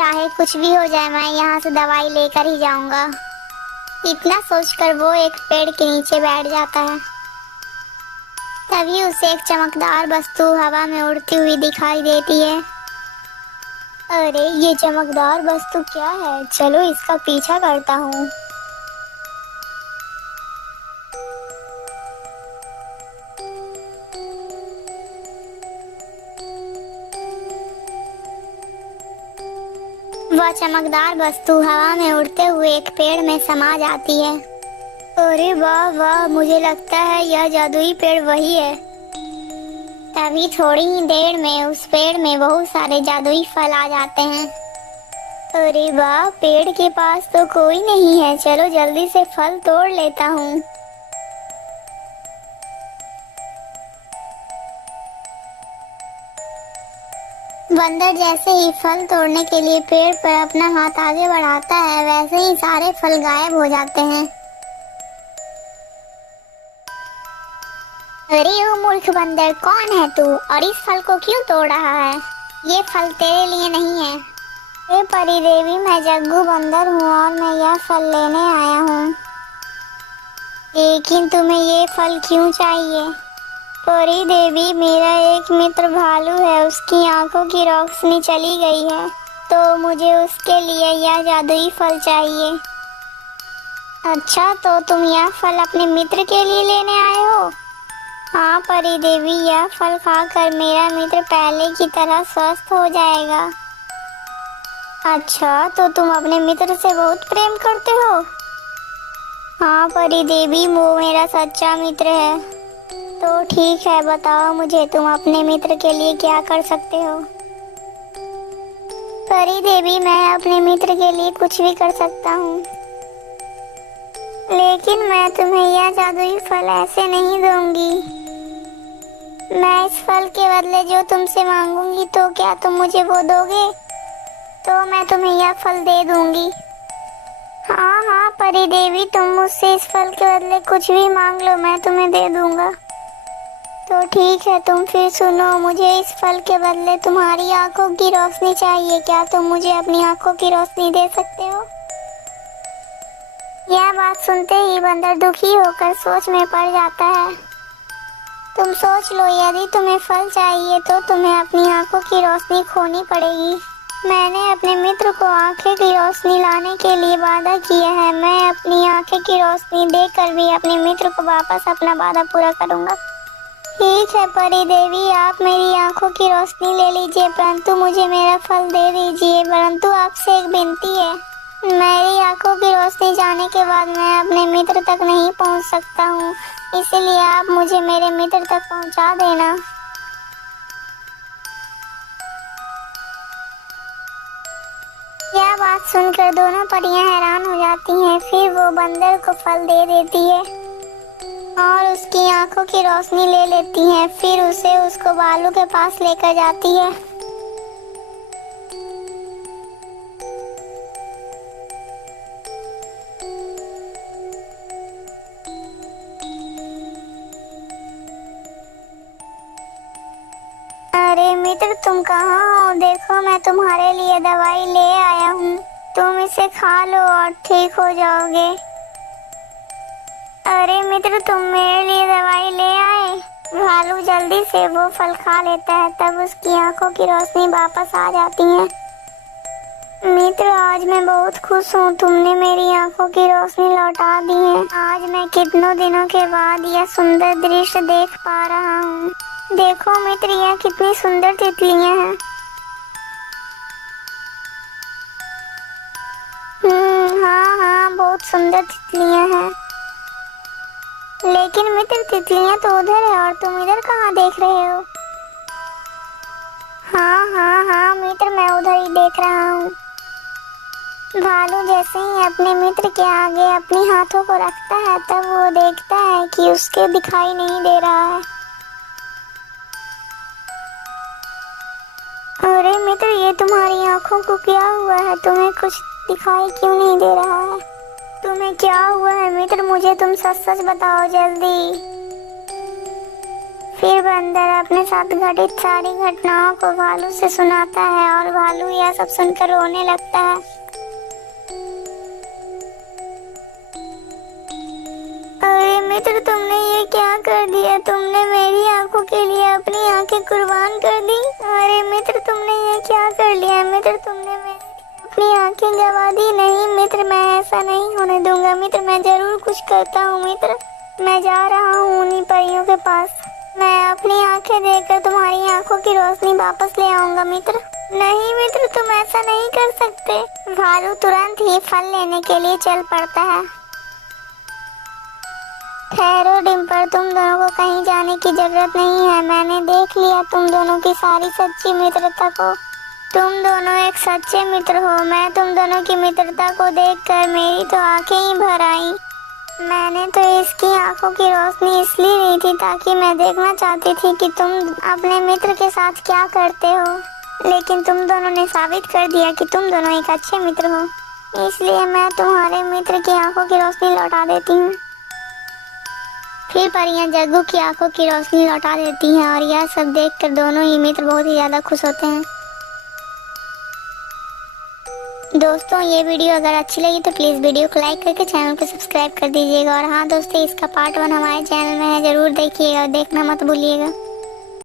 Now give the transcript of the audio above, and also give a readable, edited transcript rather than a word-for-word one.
चाहे कुछ भी हो जाए मैं यहाँ से दवाई लेकर ही जाऊंगा। इतना सोचकर वो एक पेड़ के नीचे बैठ जाता है। तभी उसे एक चमकदार वस्तु हवा में उड़ती हुई दिखाई देती है। अरे ये चमकदार वस्तु क्या है? चलो इसका पीछा करता हूँ। वह चमकदार वस्तु हवा में उड़ते हुए एक पेड़ में समा जाती है। अरे वाह वाह, मुझे लगता है यह जादुई पेड़ वही है। तभी थोड़ी ही देर में उस पेड़ में बहुत सारे जादुई फल आ जाते हैं। अरे वाह, पेड़ के पास तो कोई नहीं है। चलो जल्दी से फल तोड़ लेता हूँ। बंदर जैसे ही फल तोड़ने के लिए पेड़ पर अपना हाथ आगे बढ़ाता है, वैसे ही सारे फल गायब हो जाते हैं। अरे ओ मूर्ख बंदर, कौन है तू और इस फल को क्यों तोड़ रहा है? ये फल तेरे लिए नहीं है। हे परी देवी, मैं जग्गू बंदर हूँ और मैं यह फल लेने आया हूँ। लेकिन तुम्हें ये फल क्यों चाहिए? परी देवी, मेरा एक मित्र भालू है, उसकी आंखों की रोशनी चली गई है, तो मुझे उसके लिए यह जादुई फल चाहिए। अच्छा, तो तुम यह फल अपने मित्र के लिए लेने आए हो? हाँ परी देवी, यह फल खाकर मेरा मित्र पहले की तरह स्वस्थ हो जाएगा। अच्छा, तो तुम अपने मित्र से बहुत प्रेम करते हो? हाँ परी देवी, वो मेरा सच्चा मित्र है। तो ठीक है, बताओ मुझे तुम अपने मित्र के लिए क्या कर सकते हो? परी देवी, मैं अपने मित्र के लिए कुछ भी कर सकता हूँ, लेकिन मैं तुम्हें यह जादुई फल ऐसे नहीं दूंगी। मैं इस फल के बदले जो तुमसे मांगूंगी, तो क्या तुम मुझे वो दोगे? तो मैं तुम्हें यह फल दे दूंगी। हाँ हाँ परी देवी, तुम मुझसे इस फल के बदले कुछ भी मांग लो, मैं तुम्हें दे दूंगा। तो ठीक है, तुम फिर सुनो, मुझे इस फल के बदले तुम्हारी आंखों की रोशनी चाहिए। क्या तुम मुझे अपनी आंखों की रोशनी दे सकते हो? यह बात सुनते ही बंदर दुखी होकर सोच में पड़ जाता है। तुम सोच लो, यदि तुम्हें फल चाहिए तो तुम्हें अपनी आंखों की रोशनी खोनी पड़ेगी। मैंने अपने मित्र को आंखें की रोशनी लाने के लिए वादा किया है। मैं अपनी आंखें की रोशनी देकर भी अपने मित्र को वापस अपना वादा पूरा करूंगा। ठीक है परी देवी, आप मेरी आंखों की रोशनी ले लीजिए, परंतु मुझे मेरा फल दे दीजिए। परंतु आपसे एक विनती है, मेरी आंखों की रोशनी जाने के बाद मैं अपने मित्र तक नहीं पहुंच सकता हूं, इसलिए आप मुझे मेरे मित्र तक पहुंचा देना। यह बात सुनकर दोनों परियां हैरान हो जाती हैं। फिर वो बंदर को फल दे देती है और उसकी आंखों की रोशनी ले लेती हैं। फिर उसे उसको भालू के पास लेकर जाती है। अरे मित्र, तुम कहाँ हो? देखो, मैं तुम्हारे लिए दवाई ले आया हूँ, तुम इसे खा लो और ठीक हो जाओगे। अरे मित्र, तुम मेरे लिए दवाई ले आए? भालू जल्दी से वो फल खा लेता है, तब उसकी आंखों की रोशनी वापस आ जाती है। मित्र, आज मैं बहुत खुश हूँ, तुमने मेरी आंखों की रोशनी लौटा दी है। आज मैं कितनों दिनों के बाद यह सुंदर दृश्य देख पा रहा हूँ। देखो मित्र, यह कितनी सुंदर तितलियां हैं। हाँ हाँ, बहुत सुंदर तितलियां हैं। लेकिन मित्र, तितलियां तो उधर है और तुम इधर कहाँ देख रहे हो? हाँ मित्र, मैं उधर ही देख रहा हूँ। भालू जैसे ही अपने मित्र के आगे अपने हाथों को रखता है, तब वो देखता है कि उसके दिखाई नहीं दे रहा है। अरे मित्र, ये तुम्हारी आंखों को क्या हुआ है? तुम्हें कुछ दिखाई क्यों नहीं दे रहा है? तुम्हें क्या हुआ है मित्र? मुझे तुम सच सच बताओ जल्दी। फिर बंदर अपने साथ घटित सारी घटनाओं को भालू से सुनाता है और भालू यह सब सुनकर रोने लगता है। अरे मित्र, तुमने ये क्या कर दिया? तुमने मेरी आंखों के लिए अपनी आंखें कुर्बान कर दी। अरे मित्र, तुमने ये क्या कर लिया? मित्र, तुमने मेरी अपनी आंखें गंवा दी। नहीं मित्र, मैं ऐसा नहीं होने दूंगा। मित्र, मैं जरूर कुछ करता हूँ। मित्र, मैं जा रहा हूँ उन्हीं परियों के पास। मैं अपनी आंखें देखकर तुम्हारी आंखों की रोशनी वापस ले आऊंगा। मित्र, नहीं मित्र, तुम ऐसा नहीं कर सकते। भालू तुरंत ही फल लेने के लिए चल पड़ता है। ठहरो डिम्पर, तुम दोनों को कहीं जाने की जरूरत नहीं है। मैंने देख लिया तुम दोनों की सारी सच्ची मित्रता को। तुम दोनों एक सच्चे मित्र हो। मैं तुम दोनों की मित्रता को देखकर मेरी तो आंखें ही भर आईं। मैंने तो इसकी आंखों की रोशनी इसलिए ली थी ताकि मैं देखना चाहती थी कि तुम अपने मित्र के साथ क्या करते हो। लेकिन तुम दोनों ने साबित कर दिया कि तुम दोनों एक अच्छे मित्र हो। इसलिए मैं तुम्हारे मित्र की आंखों की रोशनी लौटा देती हूँ। फिर परियां जग्गू की आंखों की रोशनी लौटा देती हैं और यह सब देखकर दोनों ही मित्र बहुत ही ज्यादा खुश होते हैं। दोस्तों, ये वीडियो अगर अच्छी लगी तो प्लीज़ वीडियो को लाइक करके चैनल को सब्सक्राइब कर दीजिएगा। और हाँ दोस्तों, इसका पार्ट 1 हमारे चैनल में है, ज़रूर देखिएगा और देखना मत भूलिएगा।